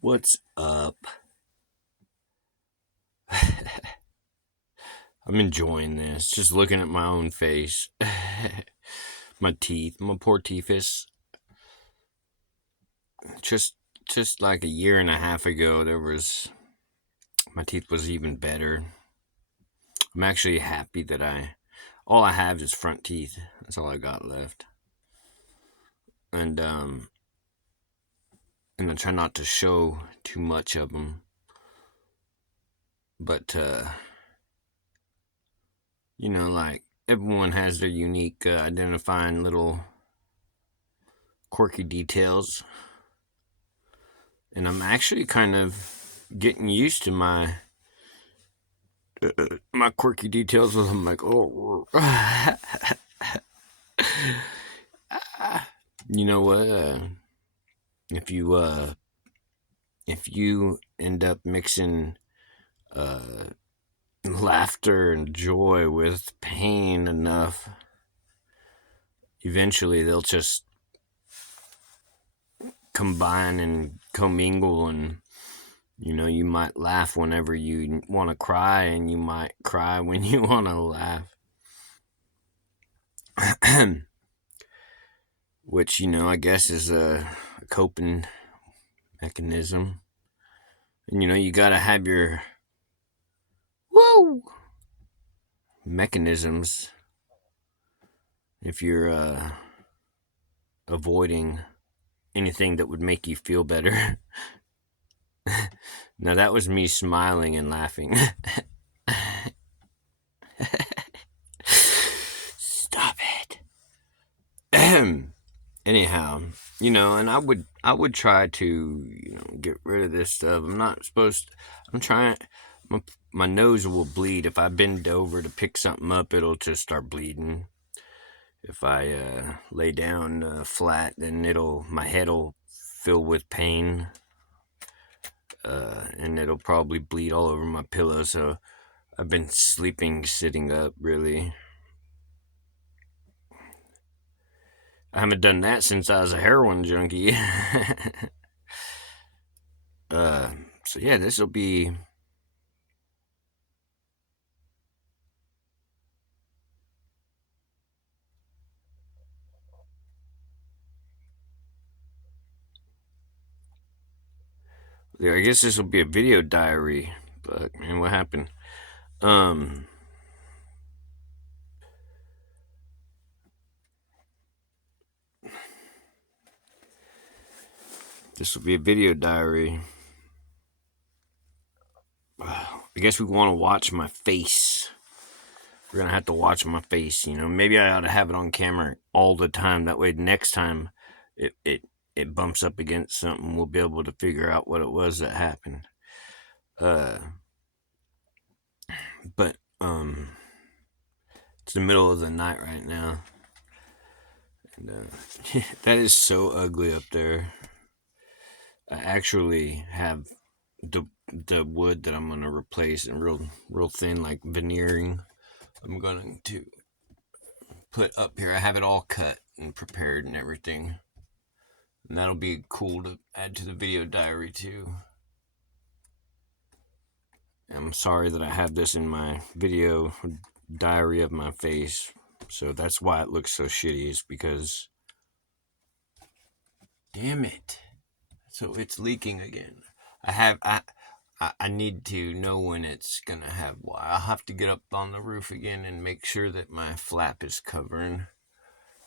What's up? I'm enjoying this. Just looking at my own face. My teeth. My poor teethus. Just just like a year and a half ago there was my teeth was even better. I'm actually happy that I all I have is front teeth. That's all I got left. And and I try not to show too much of them. But like everyone has their unique identifying little quirky details, and I'm actually kind of getting used to my quirky details. I'm like, oh, you know what? If you if you end up mixing uh, laughter and joy with pain enough, eventually they'll just combine and commingle, and you might laugh whenever you want to cry, and you might cry when you want to laugh. Which I guess is a coping mechanism. And you gotta have your woo mechanisms if you're avoiding anything that would make you feel better. Now that was me smiling and laughing. Stop it. Anyhow, and I would try to get rid of this stuff. I'm not supposed to, I'm trying my nose will bleed if I bend over to pick something up. It'll just start bleeding. If I lay down flat, then my head'll fill with pain, and it'll probably bleed all over my pillow. So I've been sleeping sitting up. Really, I haven't done that since I was a heroin junkie. uh, so yeah, this will be. Yeah, I guess this will be a video diary. But man, what happened? Um, this will be a video diary. I guess we want to watch my face. We're gonna have to watch my face. Maybe I ought to have it on camera all the time. That way, next time it bumps up against something, we'll be able to figure out what it was that happened. Uh, but it's the middle of the night right now, and that is so ugly up there. I actually have the wood that I'm gonna replace and real thin, like veneering. I'm going to put up here. I have it all cut and prepared and everything. And that'll be cool to add to the video diary too. I'm sorry that I have this in my video diary of my face. So that's why it looks so shitty, is because damn it. So it's leaking again. I need to know when it's gonna have. I'll have to get up on the roof again and make sure that my flap is covering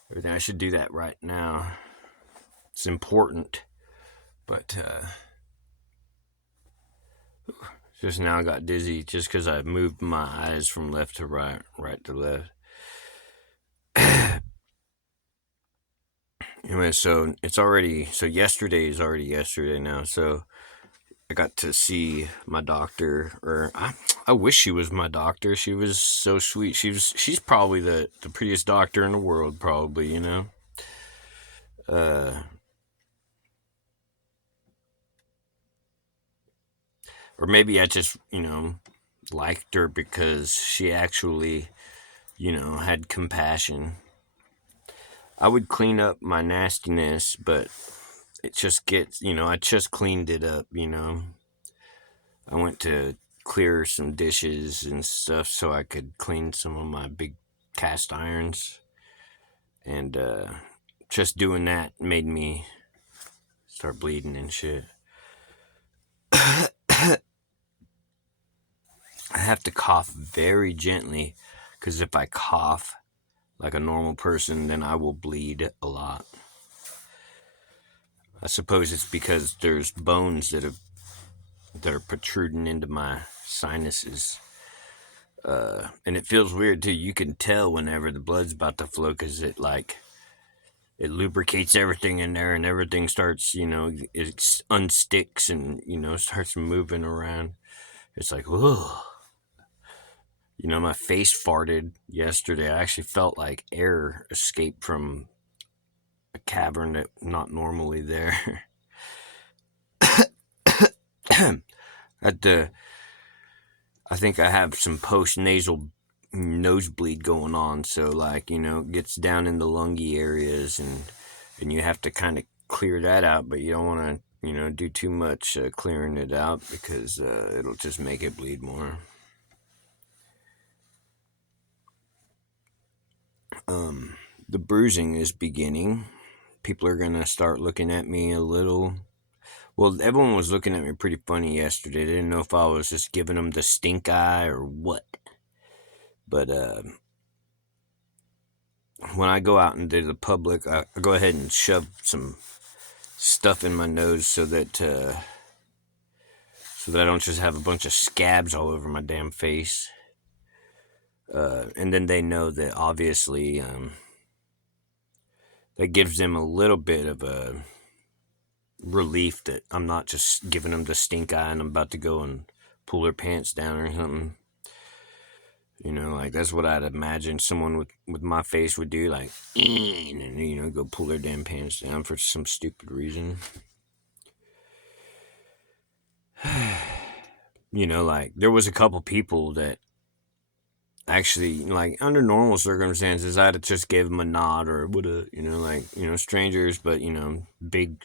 everything. I should do that right now. It's important. But just now I got dizzy just because I moved my eyes from left to right, right to left. Anyway, so yesterday is already yesterday now. So I got to see my doctor, or I wish she was my doctor. She was so sweet. She's probably the prettiest doctor in the world, probably. Uh, or maybe I just liked her because she actually had compassion. I would clean up my nastiness, but it just gets, I just cleaned it up, I went to clear some dishes and stuff so I could clean some of my big cast irons. And just doing that made me start bleeding and shit. I have to cough very gently because if I cough like a normal person, then I will bleed a lot. I suppose it's because there's bones that are protruding into my sinuses. And it feels weird too. You can tell whenever the blood's about to flow because it lubricates everything in there and everything starts, it unsticks and, starts moving around. It's like, whoa. My face farted yesterday. I actually felt like air escaped from a cavern that not normally there. I think I have some post-nasal nosebleed going on, so it gets down in the lungy areas and you have to kind of clear that out, but you don't want to do too much clearing it out because it'll just make it bleed more. The bruising is beginning. People are gonna start looking at me a little. Well, everyone was looking at me pretty funny yesterday. They didn't know if I was just giving them the stink eye or what. But when I go out into the public, I go ahead and shove some stuff in my nose so that I don't just have a bunch of scabs all over my damn face. And then they know that obviously that gives them a little bit of a relief that I'm not just giving them the stink eye and I'm about to go and pull their pants down or something. That's what I'd imagine someone with my face would do, like, and go pull their damn pants down for some stupid reason. There was a couple people that actually, under normal circumstances, I'd have just gave them a nod or would have, strangers, but, big,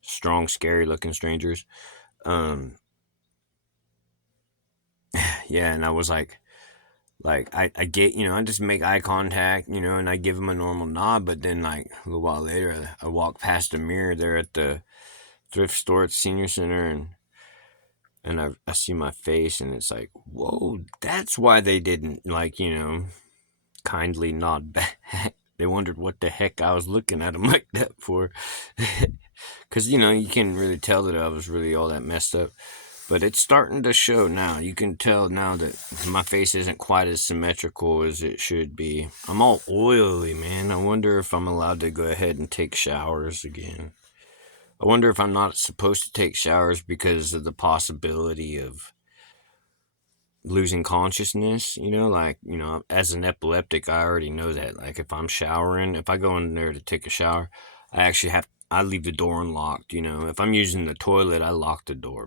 strong, scary looking strangers. Yeah, and I was like I get, I just make eye contact, and I give them a normal nod, but then a little while later I walk past a mirror there at the thrift store at the senior center and I see my face and it's like, whoa, that's why they didn't kindly nod back. They wondered what the heck I was looking at them like that for. Because you can't really tell that I was really all that messed up. But it's starting to show now. You can tell now that my face isn't quite as symmetrical as it should be. I'm all oily, man. I wonder if I'm allowed to go ahead and take showers again. I wonder if I'm not supposed to take showers because of the possibility of losing consciousness. As an epileptic, I already know that. If I'm showering, if I go in there to take a shower, I leave the door unlocked. If I'm using the toilet, I lock the door,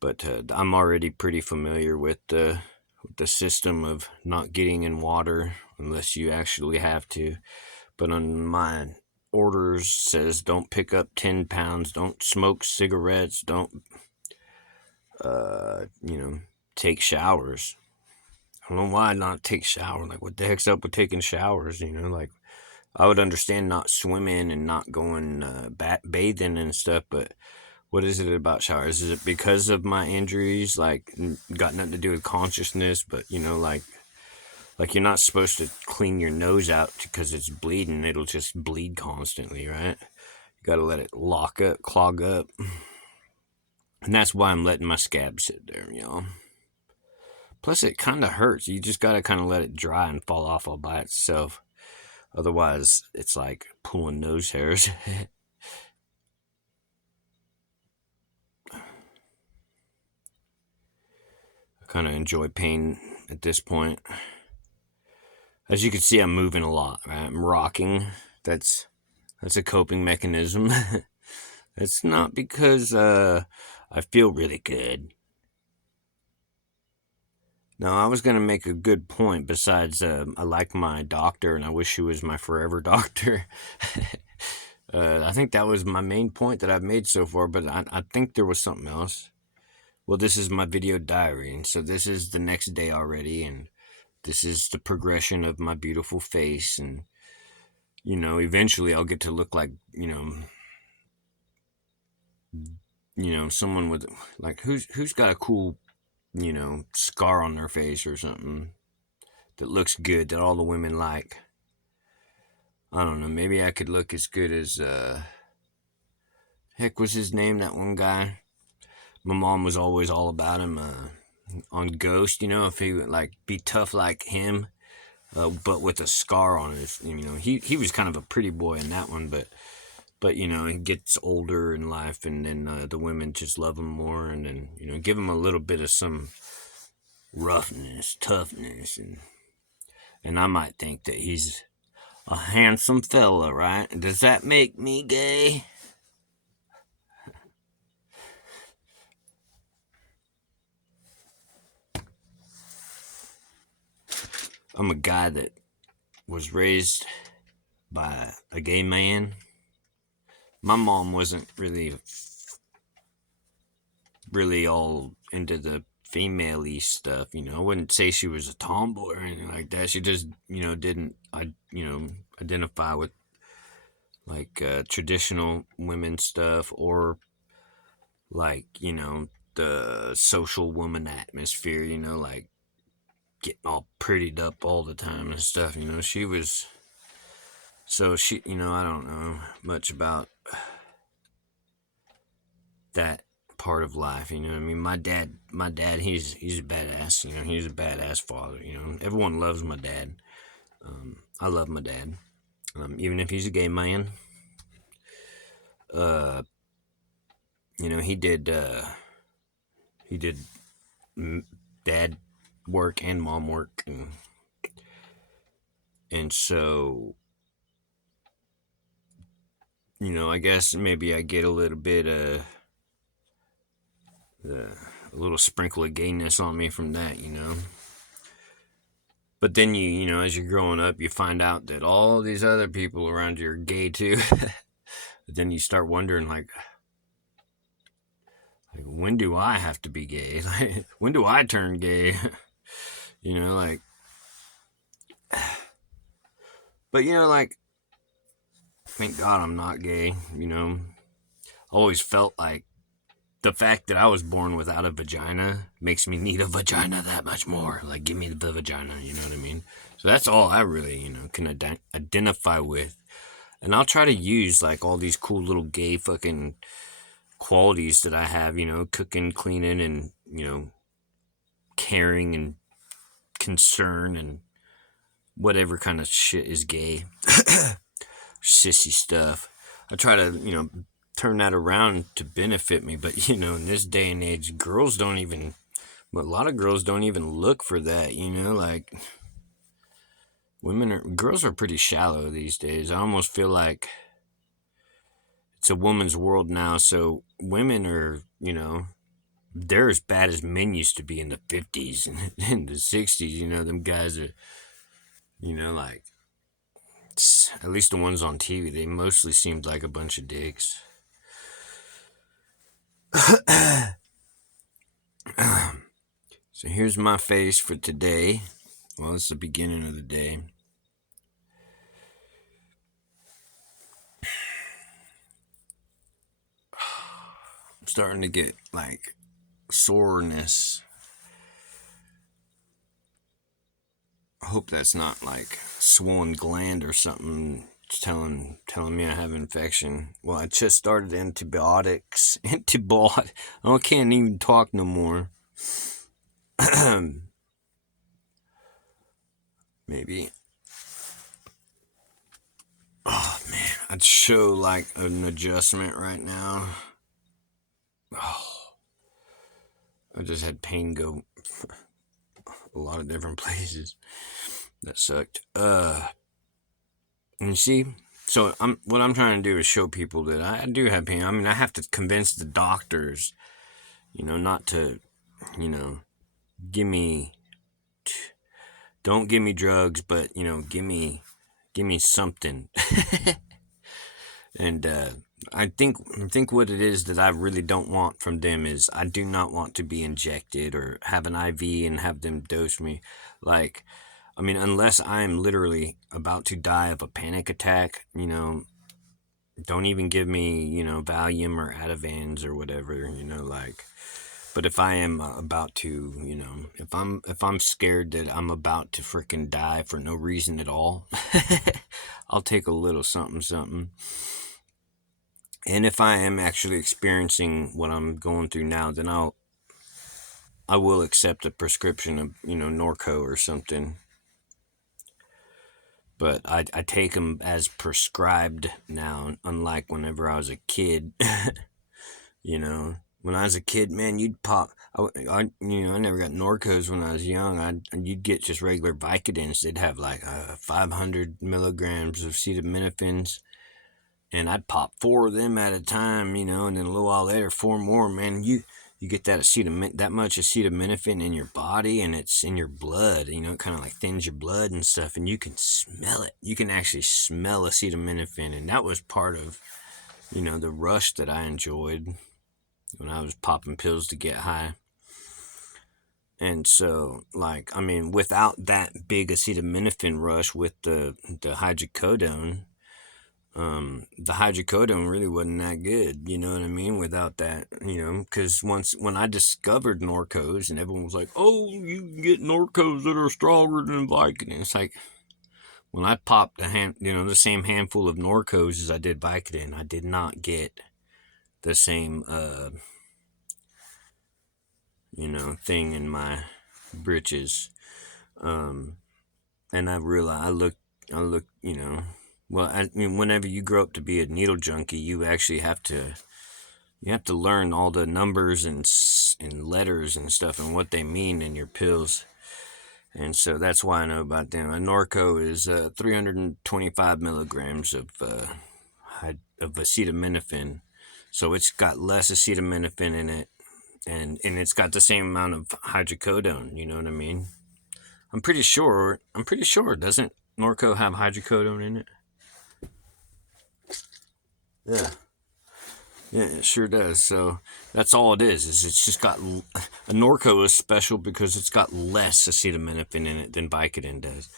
but I'm already pretty familiar with the system of not getting in water unless you actually have to. But on my orders says don't pick up 10 pounds, don't smoke cigarettes, don't take showers. I don't know why not take showers. What the heck's up with taking showers? I would understand not swimming and not going bathing and stuff, but what is it about showers? Is it because of my injuries? Got nothing to do with consciousness, but you're not supposed to clean your nose out because it's bleeding. It'll just bleed constantly, right? You gotta let it clog up. And that's why I'm letting my scab sit there, Plus, it kind of hurts. You just gotta kind of let it dry and fall off all by itself. Otherwise, it's like pulling nose hairs. Kind of enjoy pain at this point. As you can see, I'm moving a lot, right? I'm rocking. That's a coping mechanism. It's not because I feel really good. No, I was going to make a good point besides I like my doctor and I wish he was my forever doctor. I think that was my main point that I've made so far, but I think there was something else. Well, this is my video diary, and so this is the next day already, and this is the progression of my beautiful face, and eventually I'll get to look like someone with like who's got a cool scar on their face or something that looks good that all the women like. I don't know. Maybe I could look as good as heck was his name? That one guy. My mom was always all about him. On Ghost, if he would like be tough like him, but with a scar on his. He was kind of a pretty boy in that one, but he gets older in life, and then the women just love him more, and then give him a little bit of some roughness, toughness, and I might think that he's a handsome fella, right? Does that make me gay? I'm a guy that was raised by a gay man. My mom wasn't really all into the female-y stuff. I wouldn't say she was a tomboy or anything like that. She just, didn't, identify with like traditional women stuff, or like, the social woman atmosphere, like getting all prettied up all the time and stuff. She was, so she, I don't know much about that part of life. You know what I mean? My dad, he's a badass. He's a badass father. Everyone loves my dad. I love my dad, even if he's a gay man. Uh, he did dad work and mom work, and so I guess maybe I get a little bit a little sprinkle of gayness on me from that. But then as you're growing up, you find out that all these other people around you are gay too. But then you start wondering, like, when do I have to be gay? Like, when do I turn gay? Like, but like, thank God I'm not gay. I always felt like the fact that I was born without a vagina makes me need a vagina that much more. Like, give me the vagina, you know what I mean? So that's all I really, can identify with. And I'll try to use, like, all these cool little gay fucking qualities that I have, cooking, cleaning, and, caring and concern and whatever kind of shit is gay. Sissy stuff. I try to, turn that around to benefit me. But, in this day and age, a lot of girls don't even look for that, like, girls are pretty shallow these days. I almost feel like it's a woman's world now, so women are, they're as bad as men used to be in the 50s and in the 60s. Them guys are, like, at least the ones on TV, they mostly seemed like a bunch of dicks. So here's my face for today. Well, it's the beginning of the day. I'm starting to get, like, soreness. I hope that's not like swollen gland or something telling me I have infection. Well, I just started antibiotics. I can't even talk no more. Maybe. Oh man, I'd show like an adjustment right now. Oh, I just had pain go a lot of different places. That sucked. And you see, so what I'm trying to do is show people that I do have pain. I mean, I have to convince the doctors, not to, give me, don't give me drugs, but give me something. And I think what it is that I really don't want from them is I do not want to be injected or have an IV and have them dose me. Like, I mean, unless I am literally about to die of a panic attack, don't even give me, Valium or Ativans or whatever, like. But if I am about to, if I'm scared that I'm about to freaking die for no reason at all, I'll take a little something something. And if I am actually experiencing what I'm going through now, then I will accept a prescription of, Norco or something. But I take them as prescribed now, unlike whenever I was a kid. When I was a kid, man, you'd pop. I never got Norcos when I was young. You'd get just regular Vicodins. They'd have like 500 milligrams of acetaminophen, and I'd pop 4 of them at a time, and then a little while later, 4 more. Man, you get that much acetaminophen in your body, and it's in your blood. It kind of like thins your blood and stuff, and you can smell it. You can actually smell acetaminophen, and that was part of the rush that I enjoyed when I was popping pills to get high. And so, like, I mean, without that big acetaminophen rush with the hydrocodone, the hydrocodone really wasn't that good. You know what I mean? Without that, because when I discovered Norcos, and everyone was like, "Oh, you can get Norcos that are stronger than Vicodin." It's like when I popped the same handful of Norcos as I did Vicodin, I did not get the same, thing in my britches. Um, and I realized well, I mean, whenever you grow up to be a needle junkie, you have to learn all the numbers and letters and stuff and what they mean in your pills. And so that's why I know about them. A Norco is 325 milligrams of acetaminophen, so it's got less acetaminophen in it, and it's got the same amount of hydrocodone. You know what I mean? I'm pretty sure. Doesn't Norco have hydrocodone in it? Yeah. Yeah, it sure does. So that's all it is. Is it's just got a Norco is special because it's got less acetaminophen in it than Vicodin does,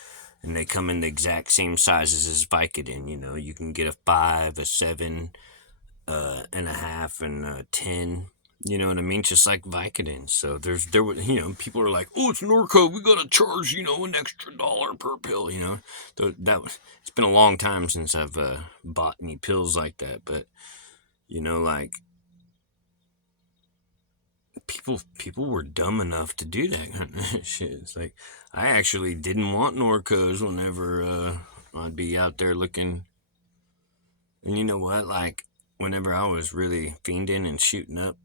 and they come in the exact same sizes as Vicodin. You can get a 5, a 7, and a half, and a 10. You know what I mean? Just like Vicodin. So people are like, oh, it's Norco. We gotta charge an extra $1 per pill. It's been a long time since I've bought any pills like that, but like people were dumb enough to do that kind of shit. It's like I actually didn't want Norcos whenever I'd be out there looking. And you know what? Like whenever I was really fiending and shooting up,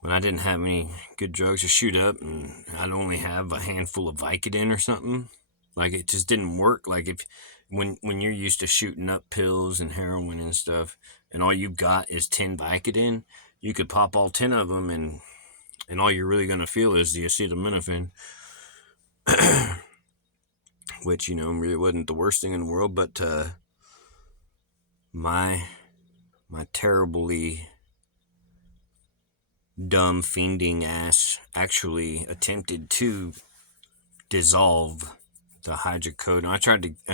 when I didn't have any good drugs to shoot up, and I'd only have a handful of Vicodin or something, like it just didn't work. Like if when you're used to shooting up pills and heroin and stuff, and all you've got is 10 Vicodin, you could pop all 10 of them, and all you're really gonna feel is the acetaminophen, which really wasn't the worst thing in the world. But my terribly dumb fiending ass actually attempted to dissolve the hydrocodone. I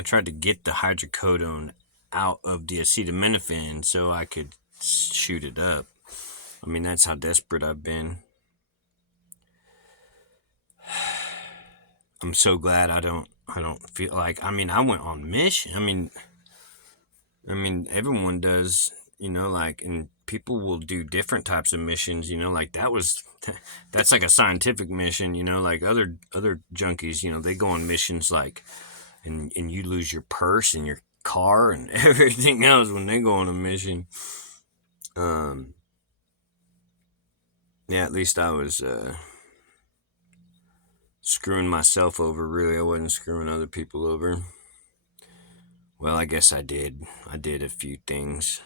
tried to get the hydrocodone out of the acetaminophen so I could shoot it up. I mean, that's how desperate I've been. I'm so glad I don't feel like, I mean, I went on mission. I mean everyone does, like, and people will do different types of missions, like that's like a scientific mission, like other junkies, they go on missions like, and you lose your purse and your car and everything else when they go on a mission. Um, yeah, at least I was screwing myself over. Really, I wasn't screwing other people over. Well, I guess I did. I did a few things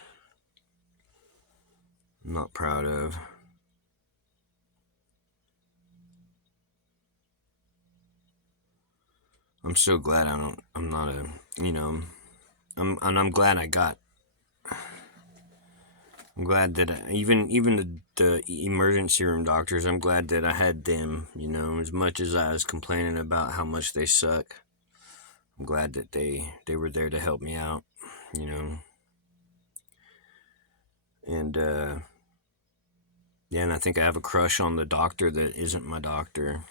I'm not proud of. I'm so glad I'm not a, I'm glad I got. I'm glad that even the emergency room doctors. I'm glad that I had them. You know, as much as I was complaining about how much they suck, I'm glad that they were there to help me out. You know, and yeah, and I think I have a crush on the doctor that isn't my doctor.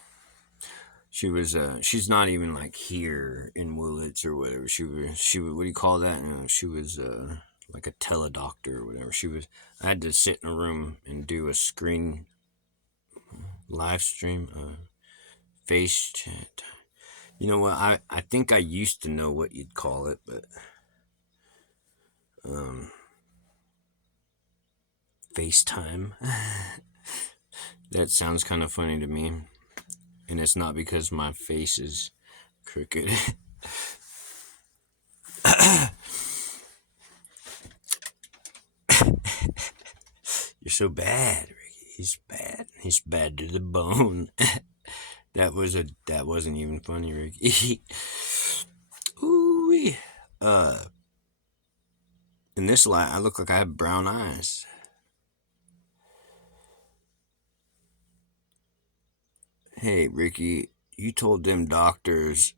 She's not even like here in Willits or whatever. She was what do you call that? She was like a teledoctor or whatever. I had to sit in a room and do a screen live stream, face chat. You know what? I think I used to know what you'd call it, but um, FaceTime. That sounds kind of funny to me, and it's not because my face is crooked. You're so bad, Ricky. He's bad. He's bad to the bone. That wasn't even funny, Ricky. Ooh. Uh, in this light, I look like I have brown eyes. Hey, Ricky, you told them doctors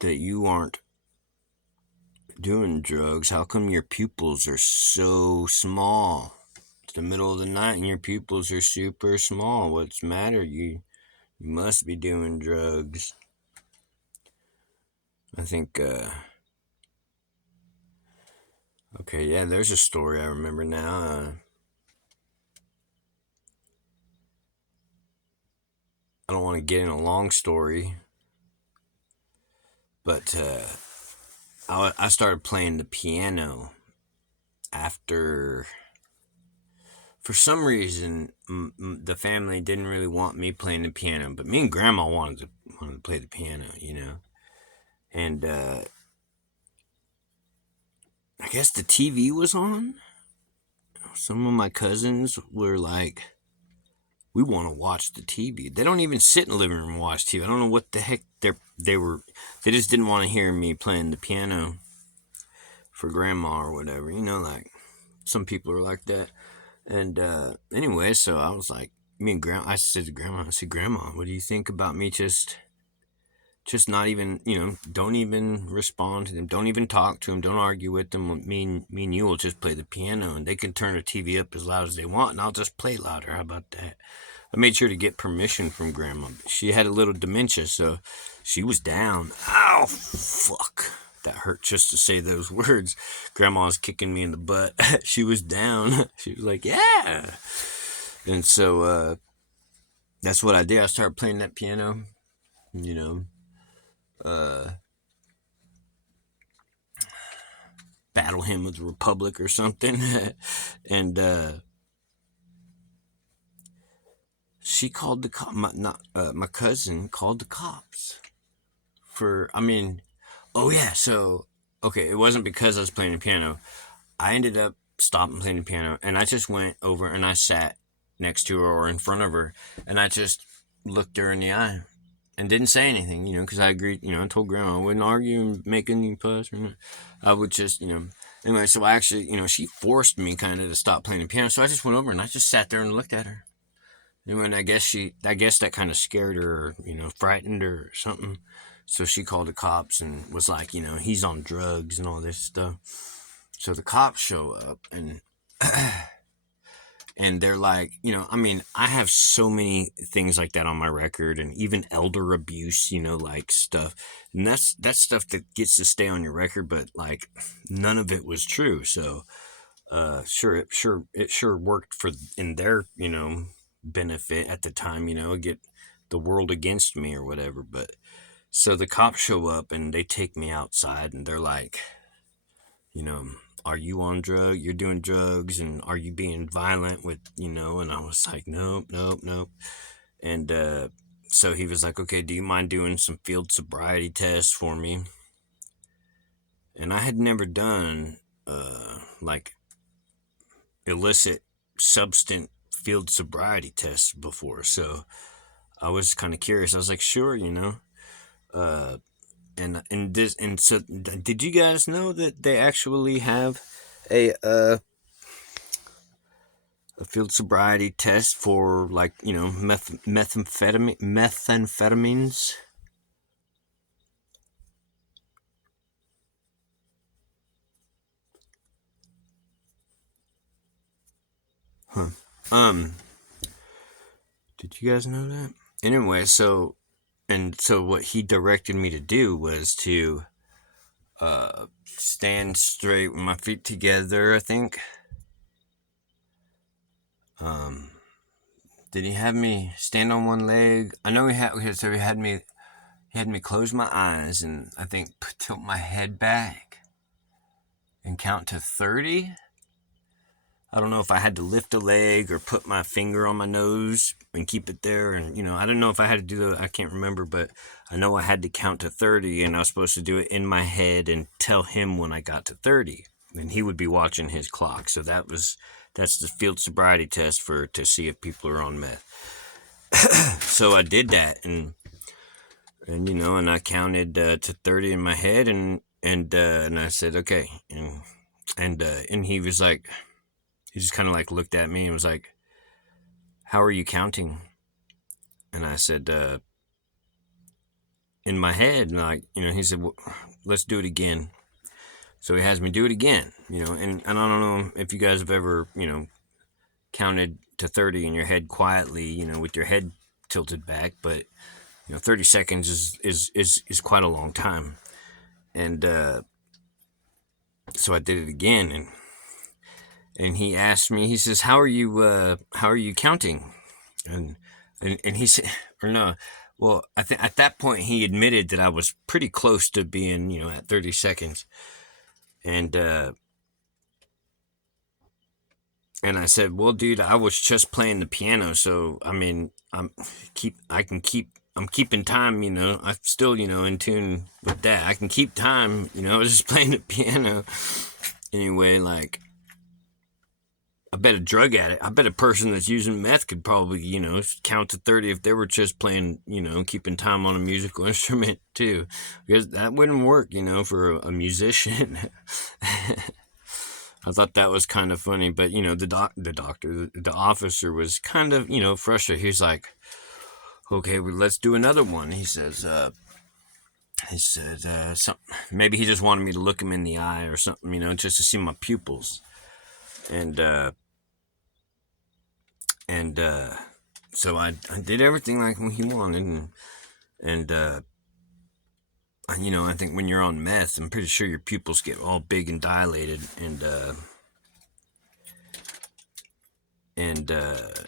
that you aren't doing drugs. How come your pupils are so small? It's the middle of the night and your pupils are super small. What's the matter? You must be doing drugs. I think, okay, yeah, there's a story I remember now. I don't want to get in a long story, but I started playing the piano after, for some reason, the family didn't really want me playing the piano, but me and Grandma wanted to play the piano, you know. And I guess the TV was on. Some of my cousins were like, "We want to watch the TV." They don't even sit in the living room and watch TV. I don't know what the heck they were. They just didn't want to hear me playing the piano for Grandma or whatever. You know, like some people are like that. And anyway, so I was like, me and Grandma. I said to Grandma, I said, "Grandma, what do you think about me just not even, you know, don't even respond to them, don't even talk to them, don't argue with them. Me and you will just play the piano, and they can turn the TV up as loud as they want, and I'll just play louder. How about that?" I made sure to get permission from Grandma. She had a little dementia, so she was down. Ow, fuck. That hurt just to say those words. Grandma was kicking me in the butt. She was down. She was like, "Yeah." And so that's what I did. I started playing that piano, you know. Uh, Battle Hymn of the Republic or something. And she called the cop. My cousin called the cops for. I mean, oh yeah. So okay, it wasn't because I was playing the piano. I ended up stopping playing the piano, and I just went over and I sat next to her or in front of her, and I just looked her in the eye and didn't say anything, you know, because I agreed, you know, I told Grandma I wouldn't argue and make any fuss. I would just, you know, anyway, so I actually, you know, she forced me kind of to stop playing the piano. So I just went over and I just sat there and looked at her. And I guess that kind of scared her, or, you know, frightened her or something. So she called the cops and was like, you know, he's on drugs and all this stuff. So the cops show up and they're like, you know, I mean, I have so many things like that on my record, and even elder abuse, you know, like stuff, and that's stuff that gets to stay on your record, but like none of it was true. So it sure worked for in their, you know, benefit at the time, you know, get the world against me or whatever. But so the cops show up and they take me outside and they're like, you know, "Are you on drug? You're doing drugs, and are you being violent with, you know?" And I was like, "Nope, nope, nope." And so he was like, "Okay, do you mind doing some field sobriety tests for me?" And I had never done like illicit substance field sobriety tests before, so I was kind of curious. I was like, "Sure, you know." So did you guys know that they actually have a field sobriety test for, like, methamphetamines? Huh. Um, did you guys know that? Anyway, so what he directed me to do was to stand straight with my feet together, I think. Um, did he have me stand on one leg? I know he had me close my eyes and I think tilt my head back and count to 30. I don't know if I had to lift a leg or put my finger on my nose and keep it there. And, I don't know if I had to do that. I can't remember, but I know I had to count to 30 and I was supposed to do it in my head and tell him when I got to 30. And he would be watching his clock. So that's the field sobriety test to see if people are on meth. So I did that and I counted to 30 in my head and I said, okay. And he was like, he just kind of like looked at me and was like, how are you counting? And I said, in my head. And he said, well, let's do it again. So he has me do it again, and I don't know if you guys have ever, counted to 30 in your head quietly, with your head tilted back, but 30 seconds is quite a long time. And so I did it again, and he asked me, he says, how are you counting? And he said, or no, well, I think at that point he admitted that I was pretty close to being, at 30 seconds. And I said, well, dude, I was just playing the piano, so I mean, I'm keeping time, I'm still, in tune with that. I can keep time, I was just playing the piano. Anyway, like, I bet a person that's using meth could probably, count to 30 if they were just playing, keeping time on a musical instrument too, because that wouldn't work, for a musician. I thought that was kind of funny, but the officer was kind of, frustrated. He's like, okay, well, let's do another one. He said, maybe he just wanted me to look him in the eye or something, just to see my pupils. And so I did everything like he wanted, and I think when you're on meth, I'm pretty sure your pupils get all big and dilated, and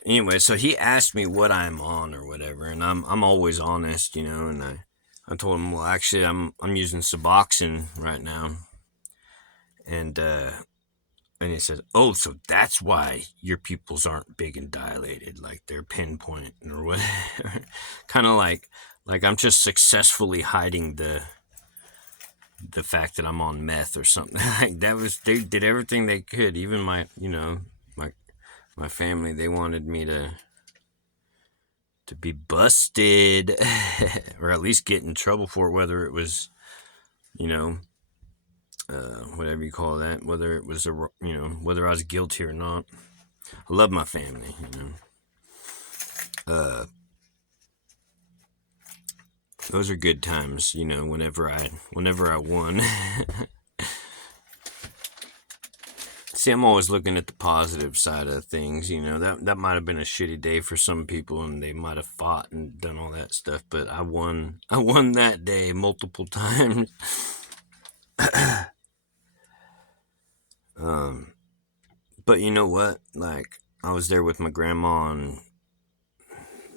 anyway, so he asked me what I'm on or whatever, and I'm always honest, and I told him, well, actually, I'm using Suboxone right now, and he says, oh, so that's why your pupils aren't big and dilated, like they're pinpoint or whatever. Kind of like I'm just successfully hiding the fact that I'm on meth or something. Like they did everything they could. Even my family, they wanted me to be busted or at least get in trouble for it, whether it was, whatever you call that, whether it was whether I was guilty or not. I love my family, those are good times, whenever I won. See, I'm always looking at the positive side of things, that might have been a shitty day for some people and they might have fought and done all that stuff, but I won that day multiple times. But you know what? Like, I was there with my grandma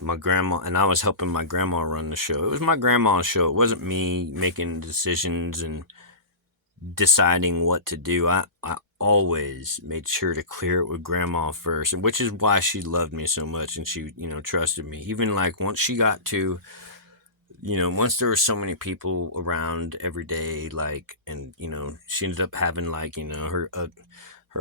and I was helping my grandma run the show. It was my grandma's show. It wasn't me making decisions and deciding what to do. I always made sure to clear it with grandma first, and which is why she loved me so much and she, trusted me. Even like once she got to, once there were so many people around every day, like, and she ended up having like, her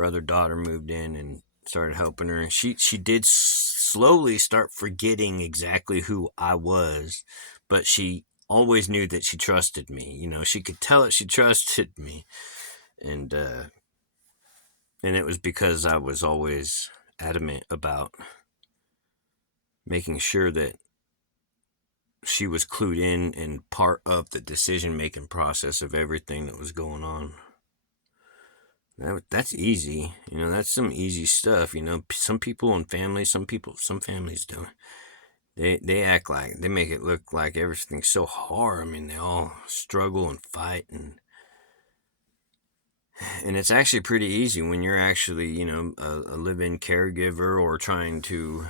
other daughter moved in and started helping her, and she did slowly start forgetting exactly who I was, but she always knew that she trusted me. She could tell it, she trusted me. And it was because I was always adamant about making sure that she was clued in and part of the decision making process of everything that was going on. That's easy. That's some easy stuff. Some people in families, some families don't. They act like, they make it look like everything's so hard. I mean, they all struggle and fight, and it's actually pretty easy when you're actually, a live-in caregiver or trying to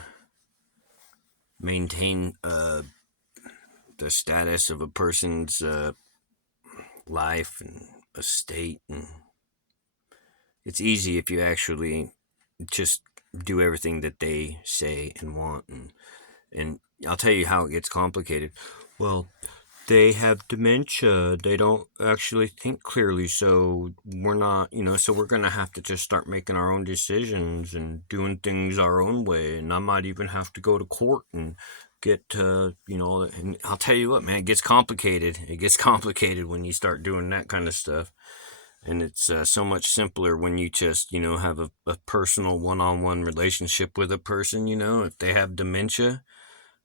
maintain the status of a person's life and estate. And it's easy if you actually just do everything that they say and want. And I'll tell you how it gets complicated. Well, they have dementia. They don't actually think clearly, so we're not, so we're going to have to just start making our own decisions and doing things our own way. And I might even have to go to court and get, and I'll tell you what, man, it gets complicated. It gets complicated when you start doing that kind of stuff. And it's so much simpler when you just, have a personal one-on-one relationship with a person. If they have dementia,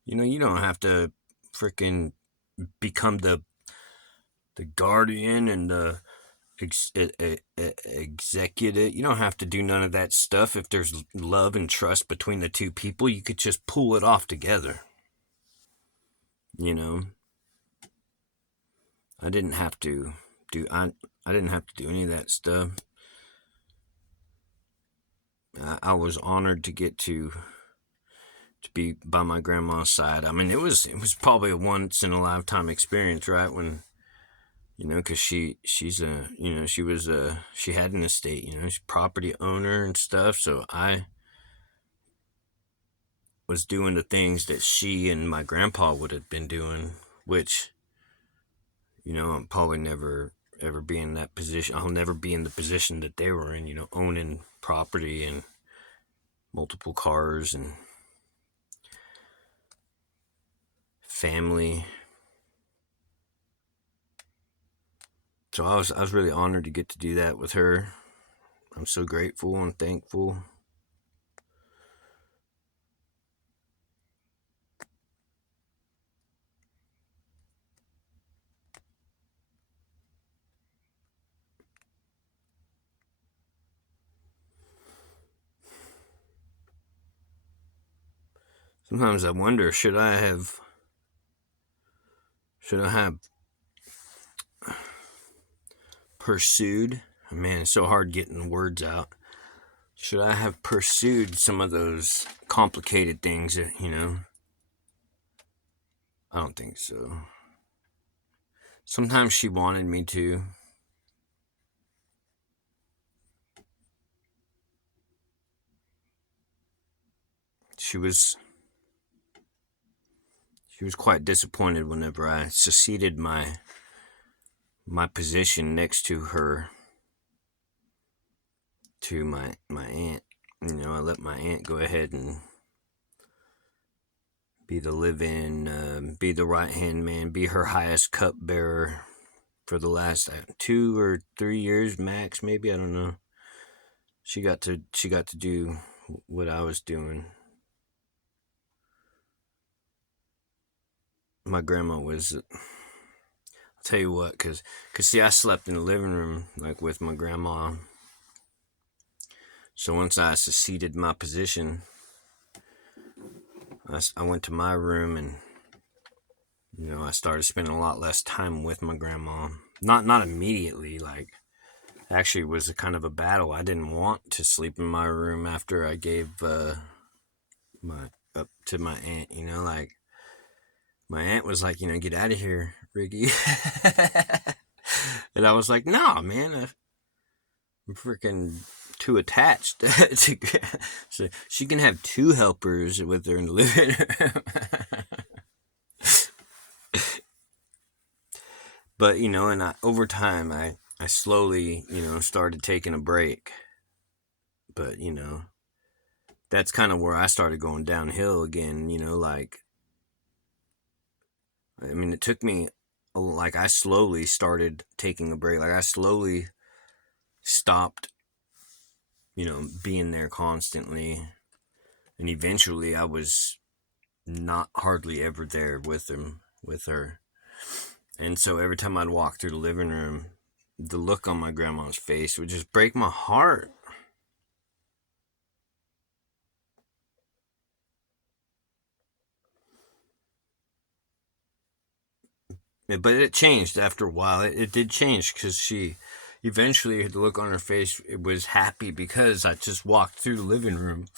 you don't have to freaking become the guardian and the executive. You don't have to do none of that stuff. If there's love and trust between the two people, you could just pull it off together. I didn't have to do any of that stuff. I was honored to get to be by my grandma's side. I mean, it was probably a once in a lifetime experience, right? When, because she had an estate, she's a property owner and stuff. So I was doing the things that she and my grandpa would have been doing, which, I'm probably never ever be in that position. I'll never be in the position that they were in, owning property and multiple cars and family. So I was really honored to get to do that with her. I'm so grateful and thankful. Sometimes I wonder, should I have pursued, man, it's so hard getting the words out. Should I have pursued some of those complicated things that, I don't think so. Sometimes she wanted me to. She was quite disappointed whenever I seceded my position next to her to my aunt. I let my aunt go ahead and be the live-in, be the right-hand man, be her highest cupbearer for the last 2 or 3 years max, maybe, I don't know. She got to do what I was doing. My grandma was, I'll tell you what, cause see, I slept in the living room like with my grandma. So once I seceded my position, I went to my room and, I started spending a lot less time with my grandma. Not immediately, like, actually it was a kind of a battle. I didn't want to sleep in my room after I gave my up to my aunt, like, my aunt was like, get out of here, Ricky. And I was like, nah, man, I'm freaking too attached. So she can have 2 helpers with her in the living room. But, and over time, I slowly, started taking a break. But, that's kind of where I started going downhill again, like, I mean, it took me like I slowly started taking a break. Like I slowly stopped, being there constantly, and eventually I was not hardly ever there with her. And so every time I'd walk through the living room, the look on my grandma's face would just break my heart. But it changed after a while. It did change because she eventually, the look on her face, it was happy because I just walked through the living room.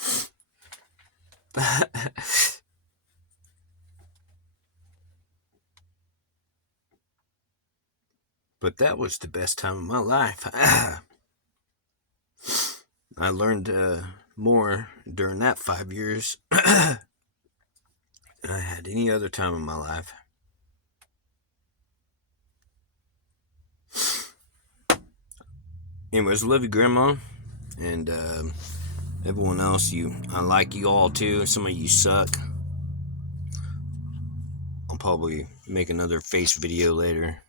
But that was the best time of my life. I learned more during that 5 years than I had any other time in my life. Anyways, love you, Grandma, and everyone else. I like you all too. Some of you suck. I'll probably make another face video later.